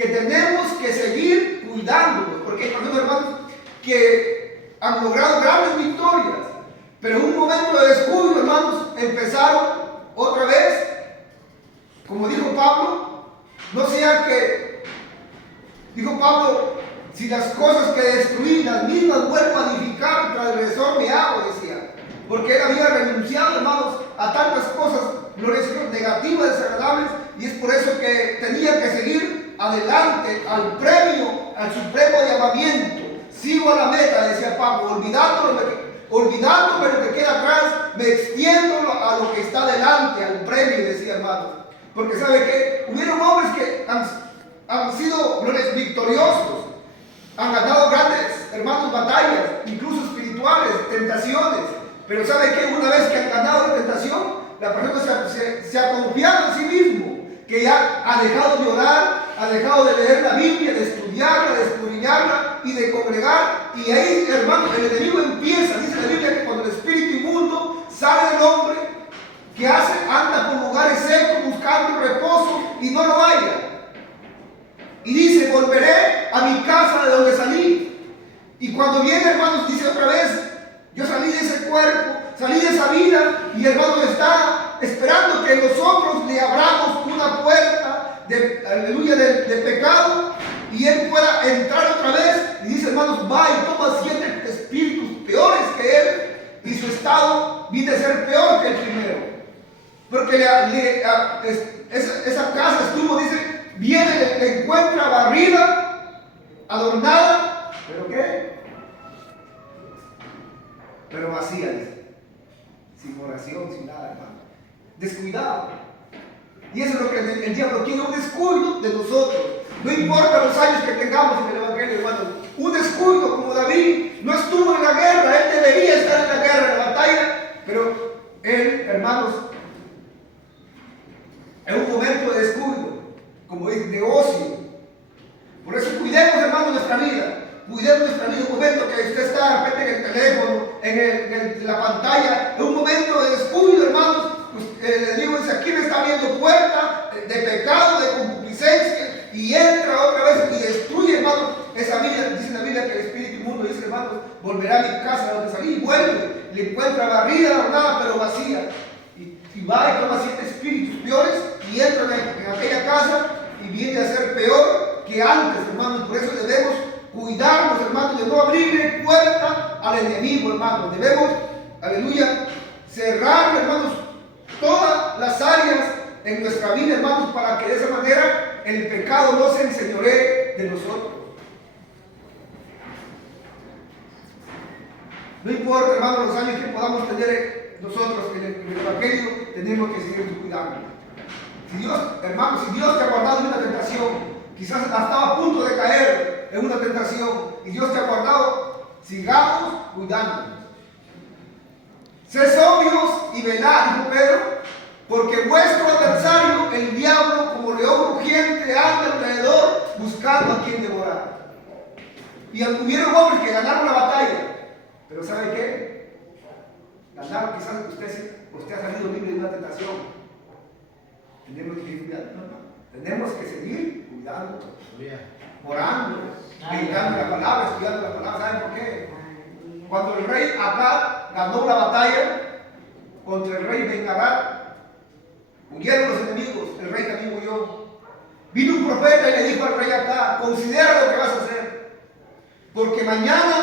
que tenemos que seguir cuidándonos, porque hay personas, hermanos, que han logrado grandes victorias, pero en un momento de descuido, hermanos, empezaron otra vez, como dijo Pablo, no sea que, dijo Pablo, si las cosas que destruí, las mismas vuelvo a edificar, transgresor me hago, decía, porque él había renunciado, hermanos, a tantas cosas, gloria a Dios, negativas, desagradables, y es por eso que tenía que seguir adelante al premio, al supremo llamamiento. Sigo a la meta, decía Pablo, olvidándome lo que queda atrás, me extiendo a lo que está delante, al premio, decía hermano. Porque sabe que hubieron hombres que han sido victoriosos, han ganado grandes, hermanos, batallas, incluso espirituales, tentaciones. Pero sabe que una vez que han ganado la tentación, la persona se ha confiado en sí mismo, que ya ha dejado de orar, ha dejado de leer la Biblia, de estudiarla, de escudriñarla y de congregar. Y ahí, hermanos, el enemigo empieza, dice la Biblia, que cuando el espíritu inmundo sale del hombre, que hace, anda por lugares secos buscando reposo y no lo halla. Y dice, volveré a mi casa de donde salí. Y cuando viene, hermanos, dice otra vez, yo salí de ese cuerpo, salí de esa vida, y hermanos está esperando que nosotros le abramos una puerta de, aleluya, de pecado, y él pueda entrar otra vez. Y dice, hermanos, va y toma 7 espíritus peores que él, y su estado viene a ser peor que el primero. Porque esa casa estuvo, dice, viene, le encuentra barrida, adornada, ¿pero qué? Pero vacía, dice. Sin oración, sin nada, hermano. Descuidado. Y eso es lo que el diablo quiere, un descuido de nosotros. No importa los años que tengamos en el Evangelio, hermano. Un descuido como David no estuvo en la guerra, él debería estar en la guerra, en la batalla, pero él, hermanos, en un momento de descuido, como dice, de ocio. Por eso cuidemos, hermanos, nuestra vida. Cuidemos nuestra vida. Un momento que usted está de repente en el teléfono, en la pantalla, en un momento de descuido, hermanos, pues, el enemigo dice, aquí me está abriendo puerta de pecado, de concupiscencia, y entra otra vez y destruye, hermanos, esa vida. Dice la Biblia que el espíritu inmundo, dice, hermanos, volverá a mi casa de donde salí, y vuelve, le encuentra barrida, adornada, pero vacía. Y va y toma 7 espíritus peores y entra en aquella casa y viene a ser peor que antes, hermanos. Por eso debemos cuidarnos, hermanos, de no abrirle puerta al enemigo, hermanos. Debemos, aleluya, cerrar, hermanos, todas las áreas en nuestra vida, hermanos, para que de esa manera el pecado no se enseñoree de nosotros. No importa, hermanos, los años que podamos tener nosotros en el Evangelio, tenemos que seguir cuidando. Si Dios, hermanos, si Dios te ha guardado en una tentación, quizás estaba a punto de caer en una tentación, y Dios te ha guardado, sigamos cuidándonos. Sed sobrios y velad, dijo Pedro, porque vuestro adversario, el diablo, como león rugiente, anda alrededor buscando a quien devorar. Y hubieron hombres que ganaron la batalla, pero ¿sabe qué? Ganaron, quizás usted ha salido libre de una tentación. Tenemos que cuidar, tenemos que seguir cuidando, orando, meditando la palabra, estudiando la palabra. ¿Saben por qué? Cuando el rey Acab ganó la batalla contra el rey Ben-Hadad, huyeron los enemigos, el rey también huyó. Vino un profeta y le dijo al rey Acab, considera lo que vas a hacer, porque mañana,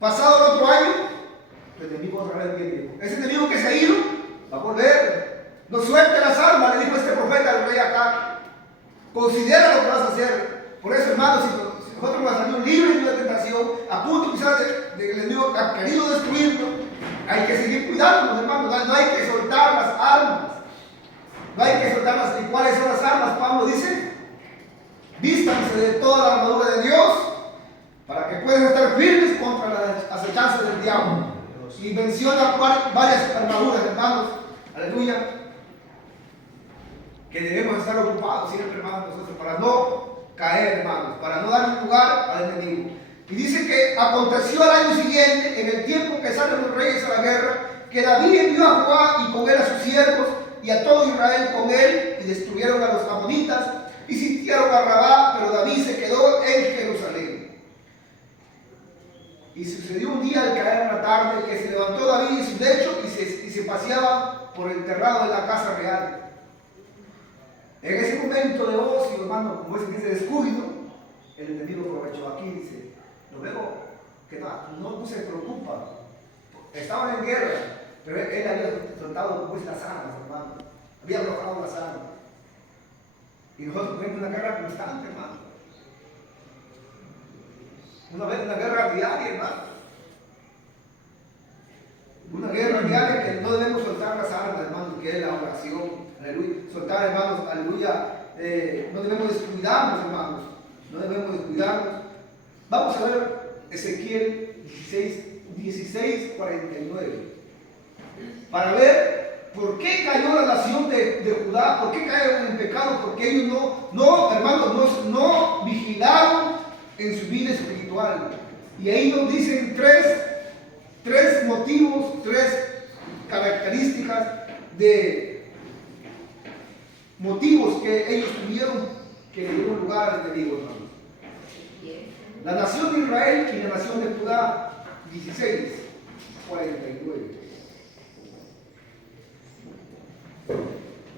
pasado el otro año, el enemigo otra vez viene. Ese enemigo que se ha ido va a volver. No suelte las armas, le dijo este profeta al rey Acab. Considera lo que vas a hacer. Por eso, hermanos, si nosotros nos salimos libres de una tentación, a punto quizás de que el enemigo ha querido destruirnos, hay que seguir cuidándonos, hermanos. No hay que soltar las armas. No hay que soltarlas. ¿Y cuáles son las armas? Pablo dice, vístanse de toda la armadura de Dios, para que puedan estar firmes contra las acechanzas del diablo. Y menciona varias armaduras, hermanos, aleluya, que debemos estar ocupados siempre, hermanos, nosotros, para no caer, hermanos, para no dar lugar al enemigo. Y dice que aconteció al año siguiente, en el tiempo que salen los reyes a la guerra, que David envió a Joab y con él a sus siervos y a todo Israel con él, y destruyeron a los amonitas y sitiaron a Rabá, pero David se quedó en Jerusalén. Y sucedió un día al caer la tarde que se levantó David de su lecho y se paseaba por el terrado de la casa real. En ese momento de ocio, hermano, como ese descuido, el enemigo aprovechó. Aquí dice, lo veo que no se preocupa. Estaban en guerra, pero él había soltado pues las armas, hermano. Había arrojado las armas. Y nosotros tenemos una guerra constante, hermano. Una guerra diaria, hermano. Una guerra diaria que no debemos soltar las armas, hermano, que es la oración. Aleluya. Soltar, hermanos, aleluya. No debemos descuidarnos, hermanos. No debemos descuidarnos. Vamos a ver Ezequiel 16, 49. Para ver por qué cayó la nación de Judá, por qué cayeron en pecado, porque ellos hermanos, no vigilaron en su vida espiritual. Y ahí nos dicen tres motivos, tres características de motivos que ellos tuvieron que le dieron lugar al enemigo, hermanos. La nación de Israel y la nación de Judá, 16, 49.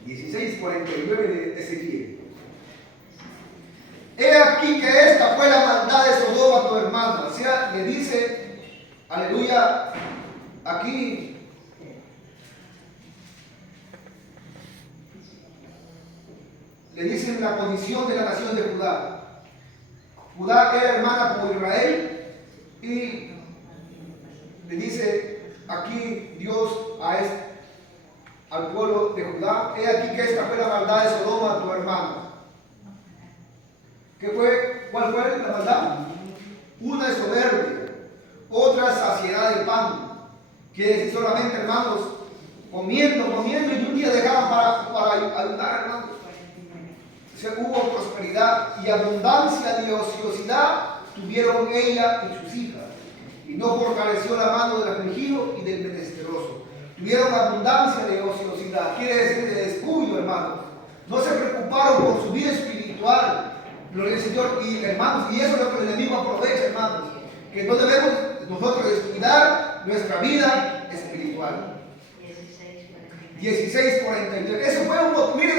16, 49 de Ezequiel. He aquí que esta fue la maldad de Sodoma, tu hermano. O sea, le dice, aleluya, aquí le dicen la condición de la nación de Judá. Judá era hermana como Israel y le dice aquí Dios al pueblo de Judá, he aquí que esta fue la maldad de Sodoma, tu hermano. ¿Cuál fue la maldad? Una es soberbia, otra es saciedad del pan. Quiere decir solamente, hermanos, comiendo y un día dejaban para ayudar, hermanos. Hubo prosperidad y abundancia de ociosidad tuvieron ella y sus hijas, y no fortaleció la mano del afligido y del menesteroso. Tuvieron abundancia de ociosidad, quiere decir de descuido, hermanos. No se preocuparon por su vida espiritual. Gloria al Señor. Y hermanos, y eso es lo que el enemigo aprovecha, hermanos, que no debemos nosotros descuidar nuestra vida espiritual. 16:49. Eso fue mire,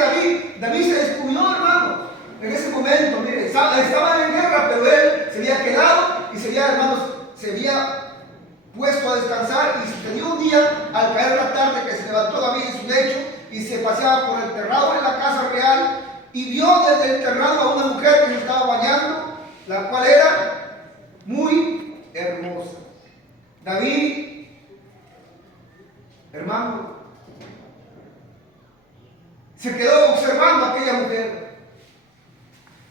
David se descuidó, hermano. En ese momento, mire, estaban en guerra, pero él se había quedado y se había puesto a descansar. Y sucedió un día, al caer la tarde, que se levantó David en su lecho y se paseaba por el terrado de la casa real y vio desde el terrado a una mujer que se estaba bañando, la cual era muy hermosa. David, hermano, se quedó observando a aquella mujer.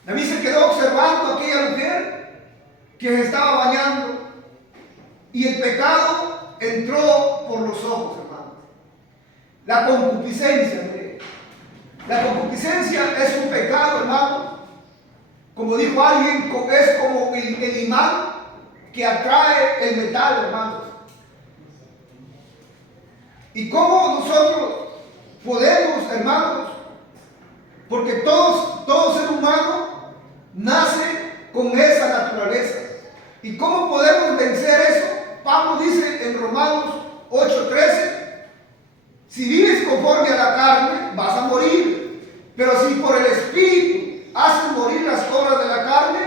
David se quedó observando a aquella mujer que se estaba bañando y el pecado entró por los ojos, hermanos. La concupiscencia, mire. La concupiscencia es un pecado, hermano. Como dijo alguien, es como el imán que atrae el metal, hermanos. ¿Y cómo nosotros podemos, hermanos? Porque todo ser humano nace con esa naturaleza. ¿Y cómo podemos vencer eso? Pablo dice en Romanos 8:13, si vives conforme a la carne, vas a morir. Pero si por el Espíritu haces morir las obras de la carne,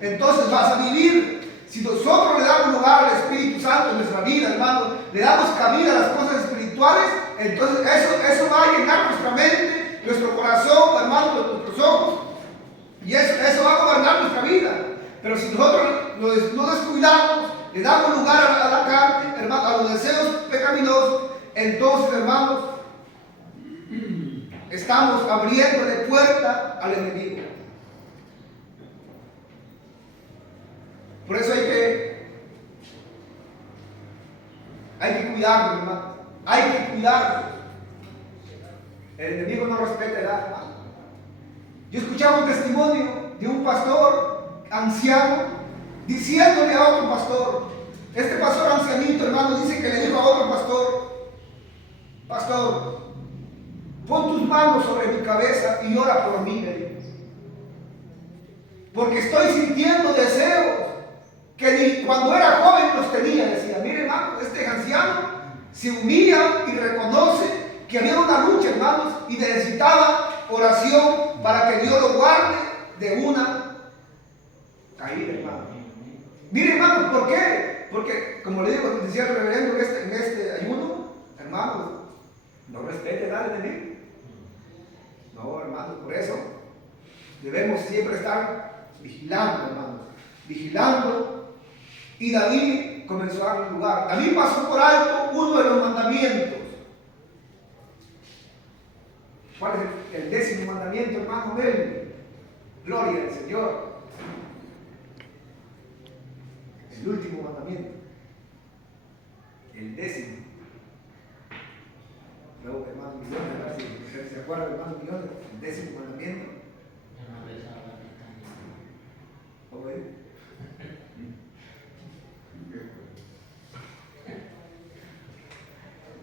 entonces vas a vivir. Si nosotros le damos lugar al Espíritu Santo en nuestra vida, hermano, le damos cabida a las cosas espirituales, entonces eso va a llenar nuestra mente, nuestro corazón, hermano, nuestros ojos, y eso va a gobernar nuestra vida. Pero si nosotros no descuidamos, le damos lugar a la carne, hermano, a los deseos pecaminosos, entonces, hermanos, estamos abriéndole puerta al enemigo. Por eso hay que cuidarnos, hermano. Hay que cuidarnos. El enemigo no respeta edad, hermano. Yo escuchaba un testimonio de un pastor anciano diciéndole a otro pastor. Este pastor ancianito, hermano, dice que le dijo a otro pastor: pastor, pon tus manos sobre mi cabeza y ora por mí, le dijo. Porque estoy sintiendo deseos que ni cuando era joven los tenía. Decía, mire hermano, este anciano se humilla y reconoce que había una lucha, hermanos, y necesitaba oración para que Dios lo guarde de una caída, hermano. Mire hermano, ¿por qué? Porque, como le digo, decía el reverendo en este ayuno, hermano, no respete al enemigo. No, hermano, por eso debemos siempre estar vigilando, hermanos, vigilando. Y David comenzó a dar un lugar. David pasó por alto uno de los mandamientos. ¿Cuál es el 10º mandamiento, hermano? Gloria al Señor. El último mandamiento. El 10º. Luego, hermano Millones, a ver si se acuerdan, hermano Millones, el 10º mandamiento. ¿Cómo es?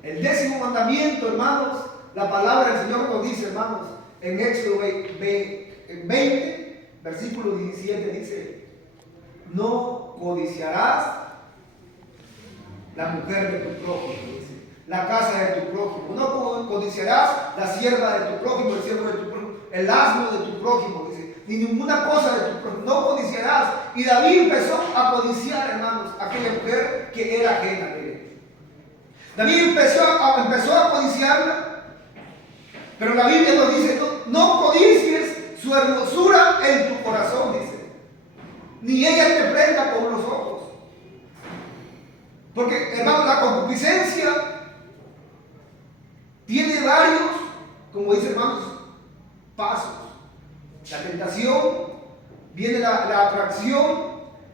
El 10º mandamiento, hermanos, la palabra del Señor nos dice, hermanos, en Éxodo 20, versículo 17, dice: no codiciarás la mujer de tu prójimo, dice, la casa de tu prójimo, no codiciarás la sierva de tu prójimo, el siervo de tu prójimo, el asno de tu prójimo, dice, ni ninguna cosa de tu prójimo, no codiciarás. Y David empezó a codiciar, hermanos, aquella mujer que era ajena a él. David empezó a codiciarla, pero la Biblia nos dice, no codicies su hermosura en tu corazón, dice, ni ella te prenda con los ojos. Porque, hermanos, la concupiscencia tiene varios, como dice, hermanos, pasos. La tentación, viene la atracción,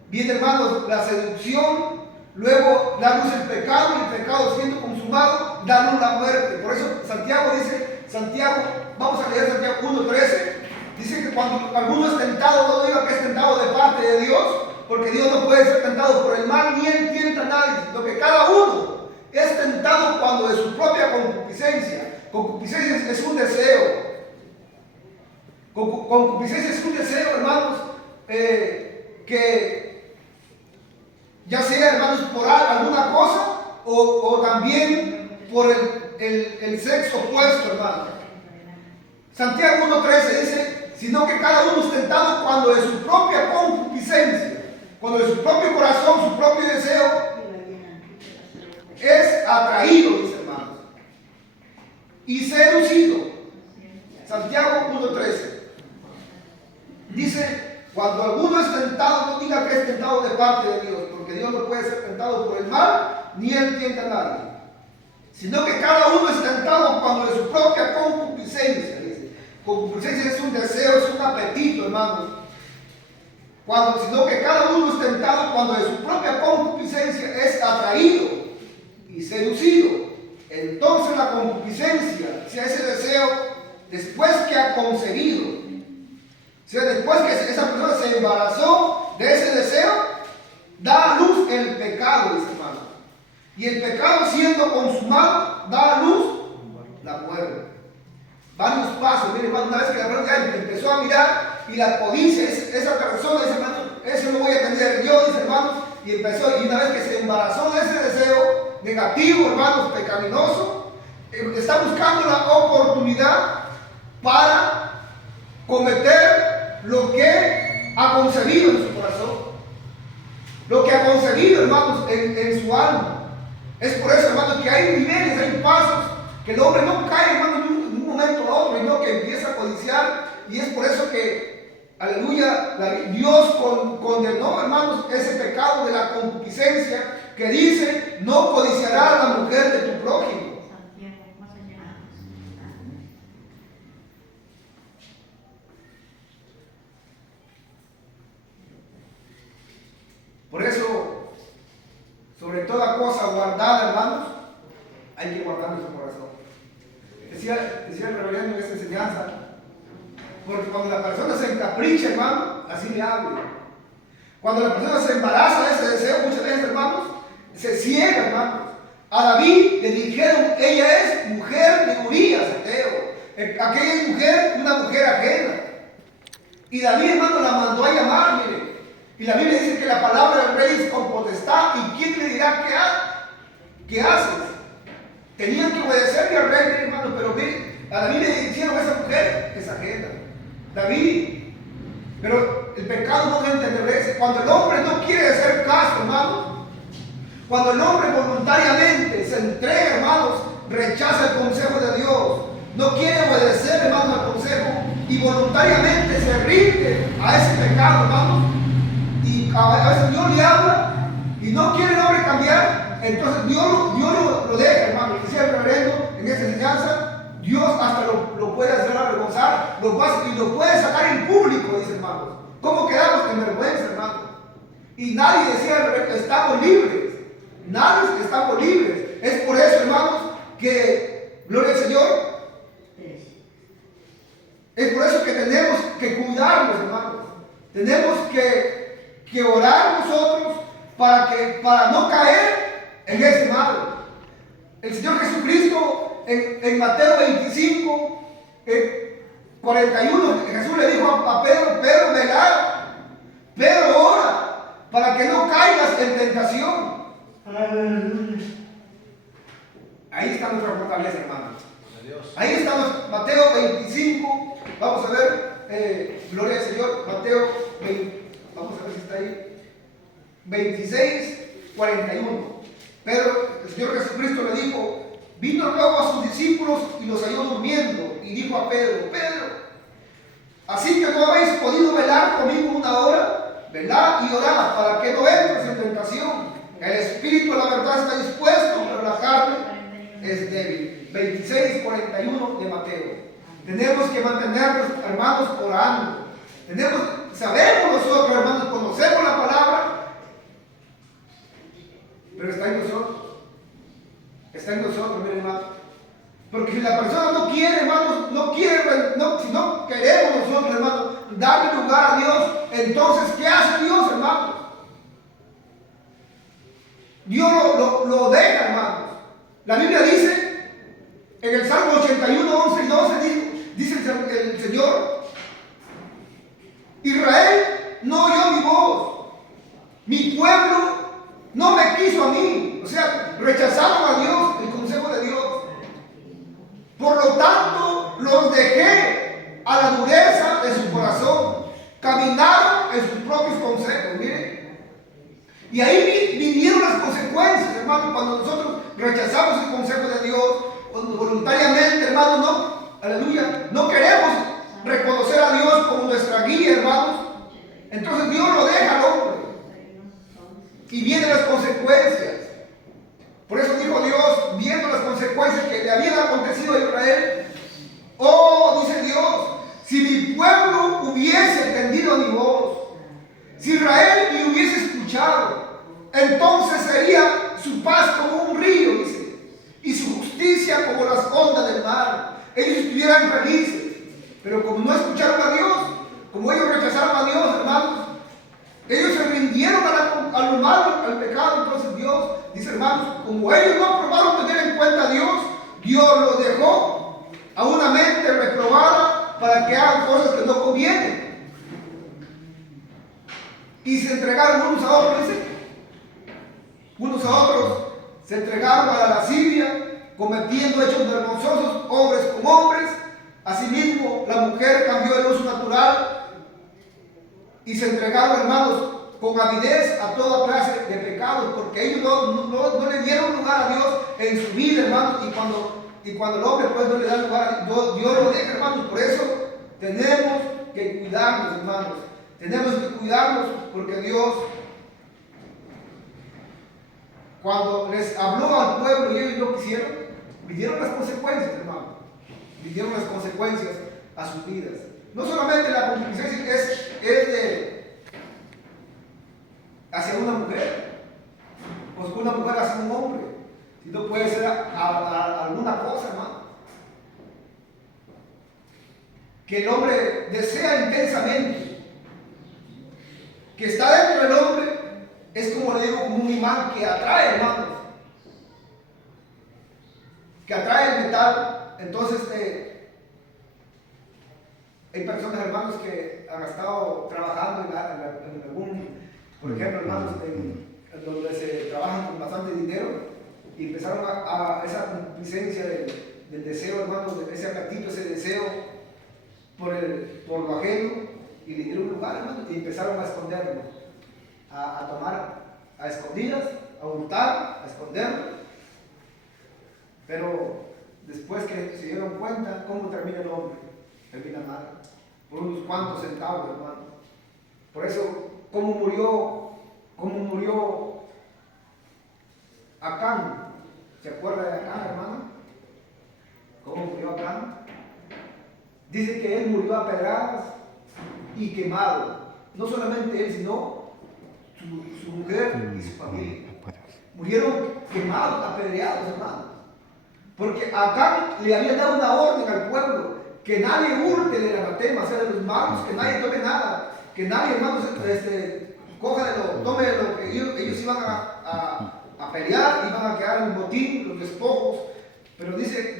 viene, hermanos, la seducción. Luego da luz el pecado, y el pecado siendo consumado, da luz la muerte. Por eso Santiago dice, vamos a leer Santiago 1:13, dice que cuando alguno es tentado, no diga que es tentado de parte de Dios, porque Dios no puede ser tentado por el mal, ni él tienta a nadie, sino que cada uno es tentado cuando de su propia concupiscencia. Concupiscencia es un deseo. Concupiscencia es un deseo, hermanos, que ya sea, hermanos, por alguna cosa o también por el sexo opuesto, hermano. Santiago 1:13 dice, sino que cada uno es tentado cuando de su propia concupiscencia, cuando de su propio corazón, su propio deseo es atraído, dice, hermanos, y seducido. Santiago 1:13 dice, cuando alguno es tentado, no diga que es tentado de parte de Dios, porque Dios no puede ser tentado por el mal, ni él tienta a nadie, sino que cada uno es tentado cuando de su propia concupiscencia, dice. Concupiscencia es un deseo, es un apetito, hermanos. Sino que cada uno es tentado cuando de su propia concupiscencia es atraído y seducido. Entonces la concupiscencia, si ese deseo, después que ha concebido, o sea, después que esa persona se embarazó de ese deseo, da a luz el pecado, dice, hermano. Y el pecado, siendo consumado, da a luz la muerte. Varios pasos. Mire, hermano, una vez que la persona ya empezó a mirar y la codicia, esa persona dice, hermano, eso lo voy a tener yo, dice, hermano, y empezó, y una vez que se embarazó de ese deseo negativo, hermanos, pecaminoso, está buscando la oportunidad para cometer lo que ha concebido en su corazón, lo que ha concebido, hermanos, en su alma. Es por eso, hermanos, que hay niveles, hay pasos, que el hombre no cae, hermanos, de un momento a otro, sino que empieza a codiciar. Y es por eso que, aleluya, Dios condenó, hermanos, ese pecado de la concupiscencia, que dice, no codiciarás a la mujer de tu prójimo. Por eso, sobre toda cosa guardada, hermanos, hay que guardar nuestro corazón. Decía el reverendo en esta enseñanza, porque cuando la persona se encapricha, hermano, así le habla. Cuando la persona se embaraza de ese deseo, muchas veces, hermanos, se ciega, hermanos. A David le dijeron, ella es mujer de Urías, Eteo. aquella mujer, una mujer ajena. Y David, hermano, la mandó a llamar, mire. Y la Biblia dice que la palabra del rey es con potestad. ¿Y quién le dirá qué haces? Tenían que obedecerle al rey, hermano. Pero mire, a David le dijeron: esa mujer es ajena. David. Pero el pecado no debe entenderse. Cuando el hombre no quiere hacer caso, hermano. Cuando el hombre voluntariamente se entrega, hermanos, rechaza el consejo de Dios. No quiere obedecer, hermano, al consejo. Y voluntariamente se rinde a ese pecado, hermano. Y a veces Dios le habla y no quiere el hombre cambiar. Entonces Dios lo deja, hermano. Decía el reverendo en esta enseñanza: Dios hasta lo puede hacer avergonzar, y lo puede sacar en público, dice, hermanos. ¿Cómo quedamos en vergüenza, hermano? Y nadie decía: estamos libres. Nadie estamos libres. Es por eso, hermanos, que, gloria al Señor, es por eso que tenemos que cuidarnos, hermanos. Tenemos que orar nosotros para no caer en ese mal. El Señor Jesucristo en Mateo 25, 41, Jesús le dijo a Pedro: Pedro, velad, Pedro, ora, para que no caigas en tentación. Ahí está nuestra fortaleza, hermano. Ahí estamos, Mateo 25, vamos a ver, gloria al Señor, Mateo 20, vamos a ver si está ahí, 26, 41. Pedro, el Señor Jesucristo le dijo, vino luego a sus discípulos y los halló durmiendo, y dijo a Pedro: Pedro, así que no habéis podido velar conmigo una hora, velad y orad para que no entres en tentación. El espíritu, la verdad, está dispuesto, pero la carne es débil. 26, 41 de Mateo. Tenemos que mantenernos, hermanos, orando. Sabemos nosotros, hermanos, conocemos la palabra, pero está en nosotros. Está en nosotros, mi hermano. Porque si la persona no quiere, hermanos, si no queremos nosotros, hermanos, darle lugar a Dios, entonces, ¿qué hace Dios, hermanos? Dios lo deja, hermanos. La Biblia dice en el Salmo 81, 11 y 12, dice el Señor: Israel no oyó mi voz, mi pueblo no me quiso a mí. O sea, rechazaron a Dios, el consejo de Dios. Por lo tanto, los dejé a la dureza de su corazón. Caminaron en sus propios consejos. Miren. Y ahí vinieron las consecuencias, hermano, cuando nosotros rechazamos el consejo de Dios voluntariamente, hermano. No, aleluya, no queremos reconocer a Dios como nuestra guía, hermanos. Entonces Dios lo deja al hombre y vienen las consecuencias. Por eso dijo Dios, viendo las consecuencias que le habían acontecido a Israel: oh, dice Dios, si mi pueblo hubiese entendido mi voz, si Israel me hubiese escuchado, entonces sería su paz como un río, dice, y su justicia como las ondas del mar. Ellos estuvieran felices. Pero como no escucharon a Dios, como ellos rechazaron a Dios, hermanos, ellos se rindieron a lo malo, al pecado. Entonces Dios dice, hermanos, como ellos no aprobaron tener en cuenta a Dios, Dios los dejó a una mente reprobada para que hagan cosas que no convienen. Y se entregaron unos a otros, dice. Unos a otros se entregaron a la lascivia, cometiendo hechos vergonzosos, hombres con hombres. Asimismo, la mujer cambió el uso natural y se entregaron, hermanos, con avidez a toda clase de pecados, porque ellos no le dieron lugar a Dios en su vida, hermanos. Y cuando el hombre pues no le da lugar, Dios lo deja, hermanos. Por eso tenemos que cuidarnos, hermanos. Tenemos que cuidarnos, porque Dios, cuando les habló al pueblo y ellos no quisieron, vinieron las consecuencias, hermanos. Vinieron las consecuencias a sus vidas. No solamente la concupiscencia es hacia una mujer, o una mujer hacia un hombre, sino puede ser alguna cosa, hermano. Que el hombre desea intensamente, que está dentro del hombre, es como le digo, como un imán que atrae, hermanos, que atrae el metal. Entonces, Hay personas, hermanos, que han estado trabajando en algún, por ejemplo, hermanos, en donde se trabajan con bastante dinero y empezaron a esa concupiscencia del deseo, hermanos, de ese apetito, ese deseo por lo ajeno, y le dieron un lugar, hermanos, y empezaron a esconderlo, a tomar a escondidas, a hurtar, a esconderlo. Pero después que se dieron cuenta, ¿cómo termina el hombre? Termina mal, por unos cuantos centavos, hermano. Por eso, ¿cómo murió Acán? ¿Se acuerda de Acán, hermano? ¿Cómo murió Acán? Dice que él murió a pedradas y quemado. No solamente él, sino su mujer y su familia. Murieron quemados, apedreados, hermano. Porque Acán le había dado una orden al pueblo, que nadie hurte del anatema, o sea, de los magos, que nadie tome nada, que nadie, hermanos, tome de lo que ellos iban a pelear, iban a quedar en el botín, los despojos. Pero dice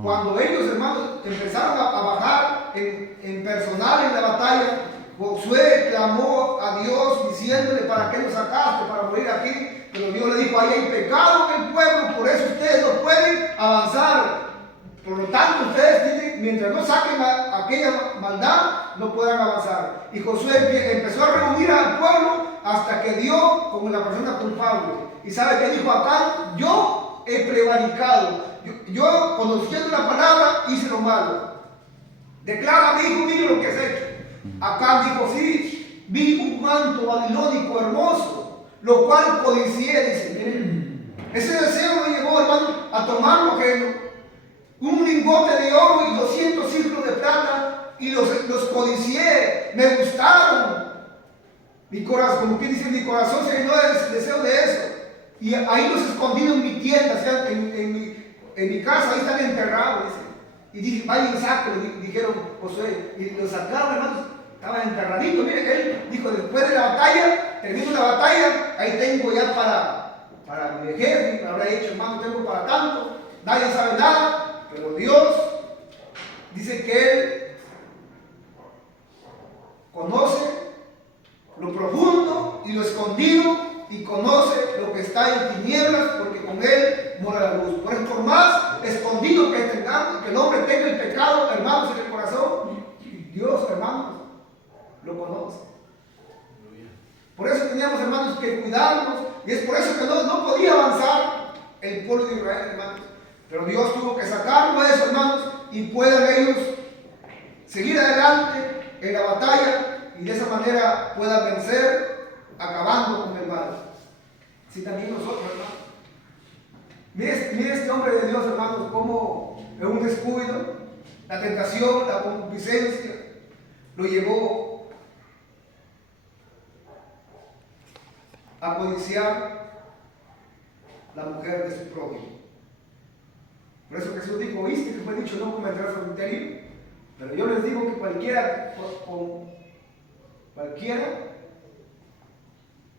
cuando ellos, hermanos, empezaron a bajar en personal en la batalla, Josué clamó a Dios diciéndole: ¿para qué nos sacaste? Para morir aquí. Pero Dios le dijo: ahí hay pecado en el pueblo, por eso ustedes no pueden avanzar. Por lo tanto, ustedes tienen, mientras no saquen aquella maldad, no puedan avanzar. Y Josué empezó a reunir al pueblo hasta que dio como la persona culpable. ¿Y sabe qué dijo Acán? Yo he prevaricado. Yo, conociendo la palabra, hice lo malo. Declara, hijo mío, lo que has hecho. Acán dijo: sí, vi un manto babilónico hermoso, lo cual codicié, dice. Ese deseo me llevó, hermano, a tomar lo ajeno, un lingote de oro y 200 ciclos de plata, y los codicié, me gustaron. Mi corazón, como quien dice, mi corazón se llenó de deseo de eso. Y ahí los escondí en mi tienda, o sea, en mi casa, ahí están enterrados, dice. Y dije: vayan, sáquenlo, dijeron Josué. Y los sacaron, hermanos, estaban enterraditos. Mire, él dijo: después de la batalla, termino la batalla, ahí tengo ya para mi ejército, habrá dicho: hermano, tengo para tanto, nadie sabe nada. Pero Dios dice que Él conoce lo profundo y lo escondido, y conoce lo que está en tinieblas, porque con Él mora la luz. Por más escondido que tengamos, que el hombre tenga el pecado, hermanos, en el corazón, Dios, hermanos, lo conoce. Por eso teníamos, hermanos, que cuidarnos, y es por eso que no podía avanzar el pueblo de Israel, hermanos. Pero Dios tuvo que sacarlo a eso, hermanos, y puedan ellos seguir adelante en la batalla, y de esa manera puedan vencer, acabando con el mal. Así también nosotros, hermanos. Mire este hombre de Dios, hermanos, como en un descuido, la tentación, la concupiscencia, lo llevó a codiciar la mujer de su prójimo. Por eso Jesús dijo: ¿viste que fue dicho no cometerás adulterio? Pero yo les digo que cualquiera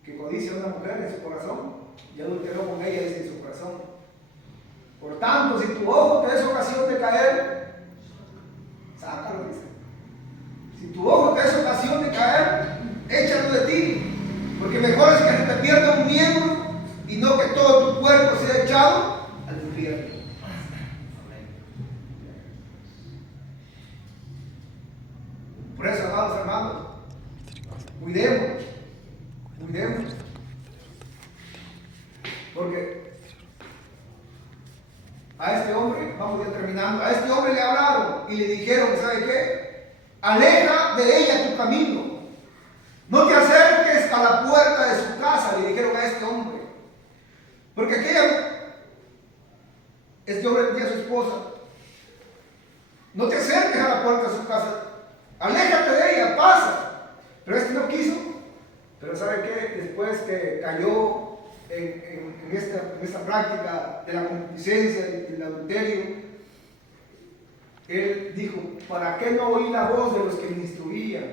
que codicia a una mujer en su corazón, y adulteró con ella, dice, en su corazón. Por tanto, si tu ojo te es ocasión de caer, sácalo, dice. Si tu ojo te es ocasión de caer, échalo de ti, porque mejor es que te pierda un miembro y no que todo tu cuerpo sea echado al infierno. Por eso, amados hermanos, cuidemos. Porque a este hombre, vamos ya terminando, a este hombre le hablaron y le dijeron: ¿sabe qué? Aleja de ella tu camino. No te acerques a la puerta de su casa, le dijeron a este hombre. Porque este hombre tenía a su esposa. No te acerques a la puerta de su casa. Aléjate de ella, pasa. Pero este no quiso. Pero ¿sabe qué? Después que cayó en esta práctica de la concupiscencia y del adulterio, él dijo: ¿para qué no oí la voz de los que me instruían?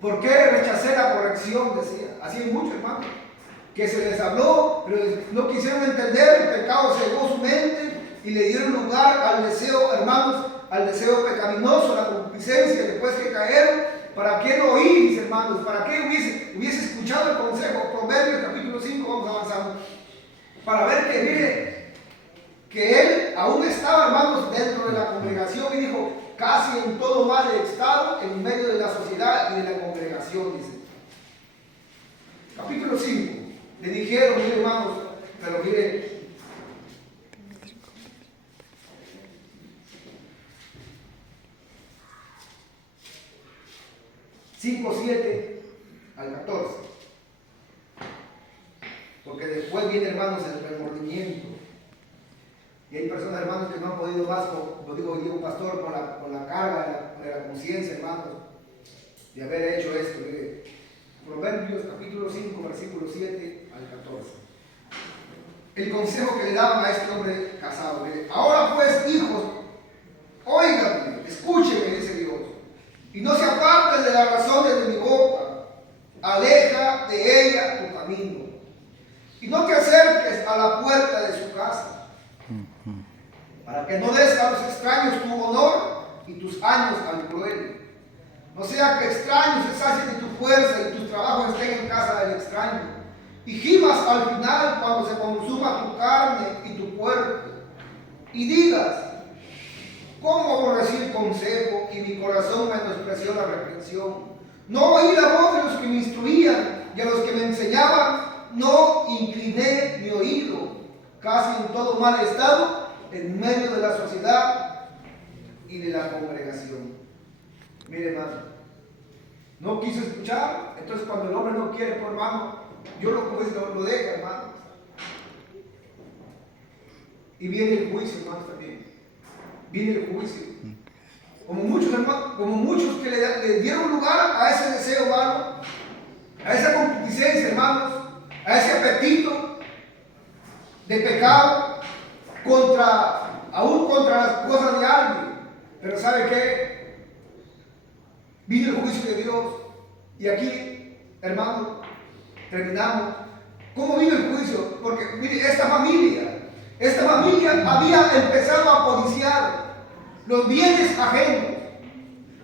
¿Por qué rechacé la corrección? Decía. Así hay muchos, hermanos, que se les habló, pero no quisieron entender. El pecado cegó su mente y le dieron lugar al deseo, hermanos, al deseo pecaminoso, a la concupiscencia, después que cayeron. ¿Para qué no oír, mis hermanos? ¿Para qué hubiese escuchado el consejo? Proverbios capítulo 5, vamos avanzando, para ver que, mire, que él aún estaba, hermanos, dentro de la congregación, y dijo, casi en todo mal estado, en medio de la sociedad y de la congregación, dice. Capítulo 5, le dijeron, mire, hermanos, pero mire, 5:7 al 14. Porque después viene, hermanos, el remordimiento. Y hay personas, hermanos, que no han podido más, como digo hoy un pastor, con la carga de la conciencia, hermanos, de haber hecho esto. Mire, Proverbios capítulo 5, versículo 7 al 14. El consejo que le daban a este hombre casado. Mire, ahora pues, hijos, óiganme, escúchenme, dice Dios, y no se aparten de las razones de mi boca, aleja de ella tu camino, y no te acerques a la puerta de su casa, para que no des a los extraños tu honor y tus años al cruel. No sea que extraños se sacien de tu fuerza y tus trabajos estén en casa del extraño, y gimas al final cuando se consuma tu carne y tu cuerpo, y digas, ¿cómo aborrecí el consejo y mi corazón menospreció la reprensión? No oí la voz de los que me instruían, y a los que me enseñaban no incliné mi oído. Casi en todo mal estado, en medio de la sociedad y de la congregación. Mire, hermano, no quiso escuchar. Entonces cuando el hombre no quiere, por hermano, yo lo deja, hermano. Y viene el juicio, hermano, también. Viene el juicio. Como muchos que le dieron lugar a ese deseo, hermano, a esa concupiscencia, hermanos, a ese apetito de pecado, aún contra las cosas de alguien. Pero ¿sabe qué? Vino el juicio de Dios. Y aquí, hermano, terminamos. ¿Cómo vino el juicio? Porque mire, esta familia había empezado a codiciar los bienes ajenos,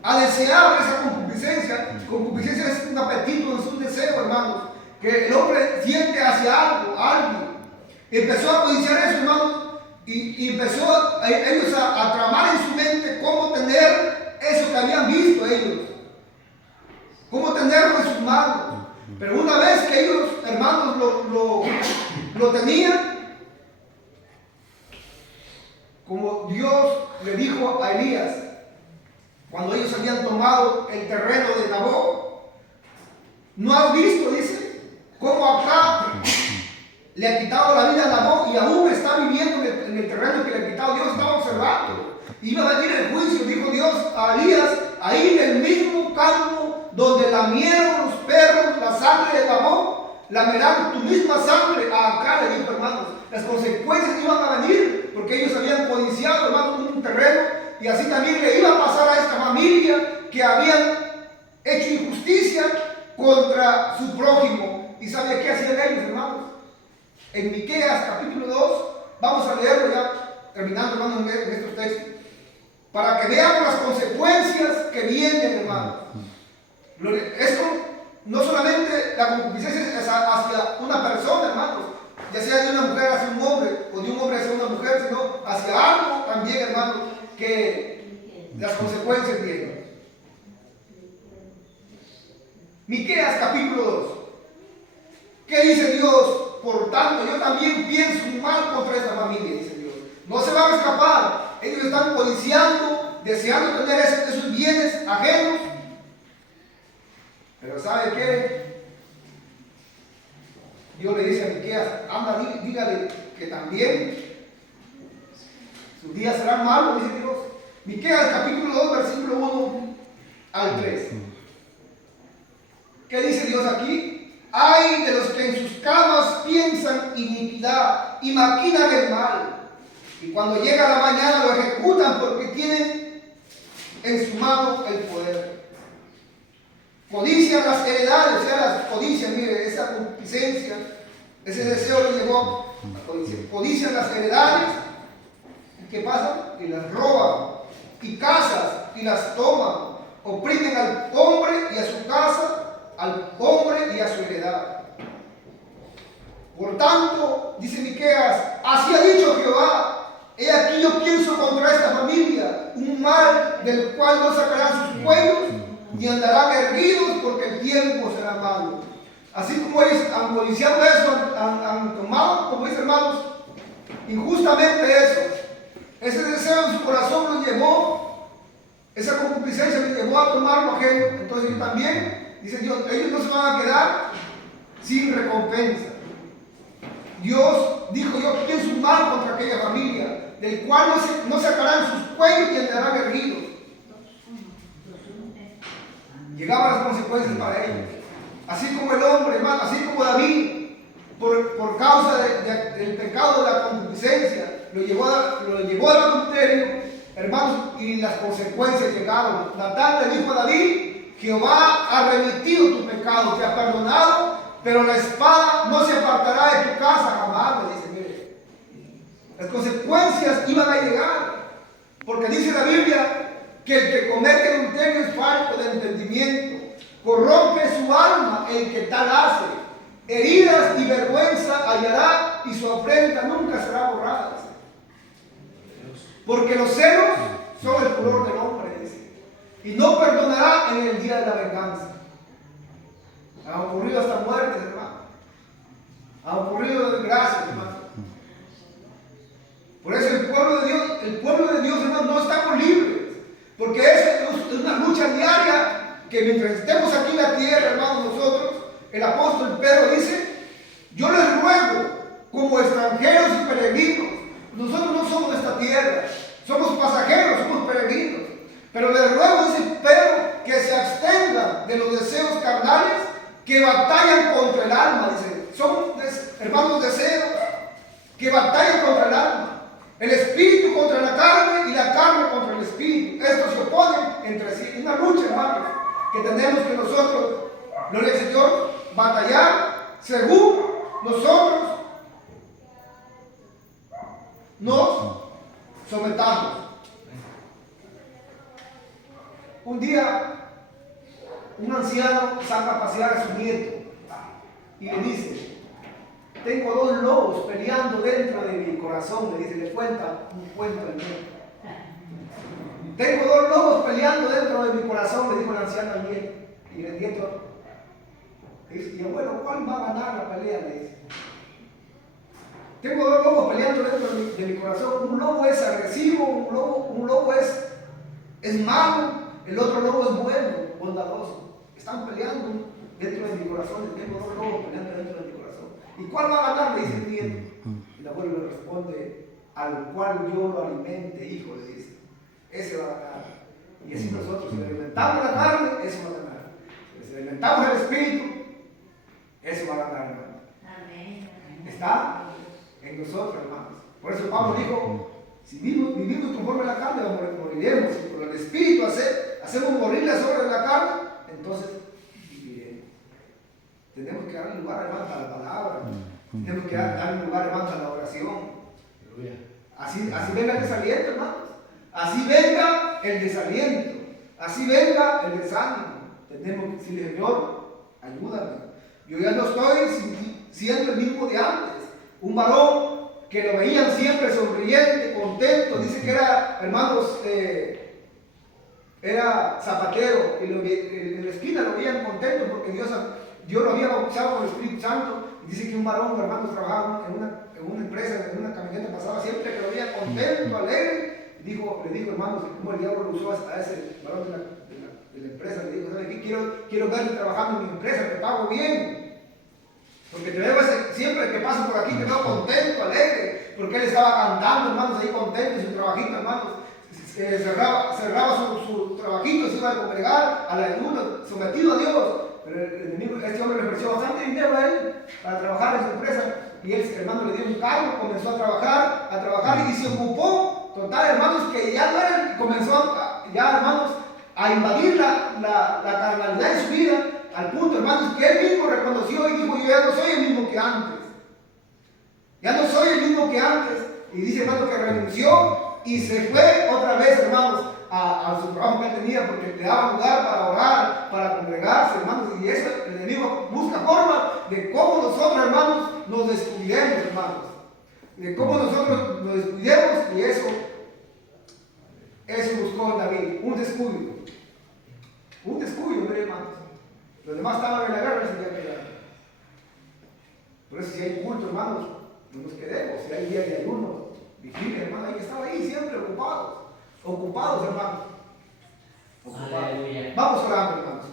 a desear esa concupiscencia. Concupiscencia es un apetito, es un deseo, hermanos, que el hombre siente hacia algo, alguien. Empezó a codiciar eso, hermanos, y empezó ellos a tramar en su mente cómo tener eso que habían visto ellos, cómo tenerlo en sus manos. Pero una vez que ellos, hermanos, lo tenían, como Dios le dijo a Elías, cuando ellos habían tomado el terreno de Nabot, ¿no has visto, dice, cómo acá le ha quitado la vida a Nabot y aún está viviendo en el terreno que le ha quitado? Dios estaba observando. Y iba a venir el juicio, dijo Dios a Elías, ahí en el mismo campo donde lamieron los perros la sangre de Nabot, lamerán tu misma sangre. Acá le dijo, hermanos, las consecuencias iban a venir porque ellos habían codiciado, hermanos, un terreno, y así también le iba a pasar a esta familia que habían hecho injusticia contra su prójimo. ¿Y sabe qué hacían ellos, hermanos? En Miqueas capítulo 2, vamos a leerlo ya, terminando, hermanos, en estos textos, para que veamos las consecuencias que vienen, hermanos. Esto no solamente la concupiscencia es hacia una persona, hermanos, ya sea de una mujer hacia un hombre o de un hombre hacia una mujer, sino hacia algo también, hermanos, que las consecuencias vienen. Miqueas capítulo 2. ¿Qué dice Dios? Por tanto, yo también pienso mal contra esta familia, dice Dios. No se van a escapar. Ellos están codiciando, deseando tener esos bienes ajenos. Pero ¿sabe qué? Dios le dice a Miqueas, anda, dígale que también sus días serán malos, dice Dios. Miqueas capítulo 2, versículo 1 al 3. ¿Qué dice Dios aquí? Ay de los que en sus camas piensan iniquidad y maquinan el mal, y cuando llega la mañana lo ejecutan porque tienen en su mano el poder. Codician las heredades, o sea, las codician, mire, esa concupiscencia, ese deseo que llevó a codiciar. Codician las heredades, ¿qué pasa? Que las roban, y casas, y las toman, oprimen al hombre y a su casa, al hombre y a su heredad. Por tanto, dice Miqueas, así ha dicho Jehová, he aquí yo pienso contra esta familia, un mal del cual no sacarán sus cuellos, ni andarán erguidos, porque el tiempo será malo. Así como ellos han codiciado eso, han tomado, como dicen hermanos, injustamente eso. Ese deseo en su corazón los llevó, esa concupiscencia los llevó a tomar lo ajeno. Entonces ellos también, dice Dios, ellos no se van a quedar sin recompensa. Dios dijo, yo pienso mal contra aquella familia, del cual no sacarán sus cuellos y andarán erguidos. Llegaban las consecuencias para ellos. Así como el hombre, hermano, así como David, por causa del pecado de la concupiscencia, lo llevó al adulterio, hermanos, y las consecuencias llegaron. Natán le dijo a David, Jehová ha remitido tu pecado, te ha perdonado, pero la espada no se apartará de tu casa jamás. Le dice, mire, las consecuencias iban a llegar, porque dice la Biblia que el que comete adulterio es falto de entendimiento, corrompe su alma el que tal hace, heridas y vergüenza hallará, y su afrenta nunca será borrada. Porque los celos son el furor del hombre, dice, y no perdonará en el día de la venganza. Han ocurrido hasta muertes, hermano. Han ocurrido desgracias, hermano. Por eso el pueblo de Dios, hermano, no estamos libres. Porque es una lucha diaria que mientras estemos aquí en la tierra, hermanos, nosotros, el apóstol Pedro dice, yo les ruego como extranjeros y peregrinos. Nosotros no somos de esta tierra, somos pasajeros, somos peregrinos. Pero les ruego, dice Pedro, que se abstengan de los deseos carnales que batallan contra el alma. Dice, son hermanos deseos que batallan contra el alma. El espíritu contra la carne y la carne contra el espíritu. Estos se oponen entre sí. Es una lucha, hermanos, que tenemos que nosotros, gloria al Señor, batallar según nosotros nos sometamos. Un día, un anciano saca a pasear a su nieto y le dice, tengo dos lobos peleando dentro de mi corazón. Le dice, le cuenta un cuento al nieto. Tengo dos lobos peleando dentro de mi corazón, le dijo el anciano al nieto. Y el nieto dice, y abuelo, ¿cuál va a ganar la pelea? Le dice, tengo dos lobos peleando dentro de mi corazón. Un lobo es agresivo, un lobo es malo, el otro lobo es bueno, bondadoso. Están peleando dentro de mi corazón. Tengo dos lobos peleando dentro de mi corazón. ¿Y cuál va a ganar? Le dice el nieto. Y el abuelo le responde, al cual yo lo alimente, hijo, le dice. Ese va a ganar. Y así nosotros, si le alimentamos la carne, eso va a ganar. Si le alimentamos el espíritu, eso va a ganar, hermano. Está en nosotros, hermanos. Por eso Pablo dijo, si vivimos conforme a la carne, moriremos. Si por el espíritu hacemos morir las obras de la carne, entonces viviremos. Tenemos que darle lugar, hermanos, a la palabra. Tenemos que darle lugar, hermanos, a la oración. Así venga el desaliento, hermanos. Así venga el desaliento. Así venga el desánimo. Tenemos que decirle, Señor, ayúdame. Yo ya no estoy siendo el mismo de antes. Un varón que lo veían siempre sonriente, contento. Dice que era, hermanos, era zapatero. Y en la esquina lo veían contento porque Dios lo había bautizado con el Espíritu Santo. Y dice que un varón, hermanos, trabajaba en una empresa, en una camioneta, pasaba siempre que lo veía contento, alegre. Le dijo, hermanos, cómo el diablo lo usó a ese varón de la empresa. Le dijo, ¿sabes qué? Quiero verte trabajando en mi empresa, te pago bien. Porque te veo siempre que paso por aquí, te veo contento, alegre. Porque él estaba cantando, hermanos, ahí contento en su trabajito, hermanos. Cerraba su trabajito, se iba a congregar a la ayuda, sometido a Dios. Pero el enemigo, este hombre le ofreció bastante dinero a él para trabajar en su empresa. Y él, hermano, le dio un cargo, comenzó a trabajar y se ocupó. Total, hermanos, que ya no era, comenzó hermanos, a invadir la carnalidad de su vida, al punto, hermanos, que él mismo reconoció y dijo, yo ya no soy el mismo que antes. Ya no soy el mismo que antes. Y dice, hermano, que renunció y se fue otra vez, hermanos, a su trabajo que él tenía, porque le daba lugar para orar, para congregarse, hermanos, y eso el enemigo busca forma de cómo nosotros, hermanos, nos descuidemos, hermanos, de cómo nosotros nos descuidemos, y eso buscó David, un descuido, mire, hermanos. Los demás estaban en la guerra, se quedaron en la guerra. Por eso si hay culto, hermanos, no nos quedemos, si hay día de ayuno, vigilia, hermano, hay que estar ahí siempre ocupados, hermanos. Ocupados. Vamos orando, hermanos.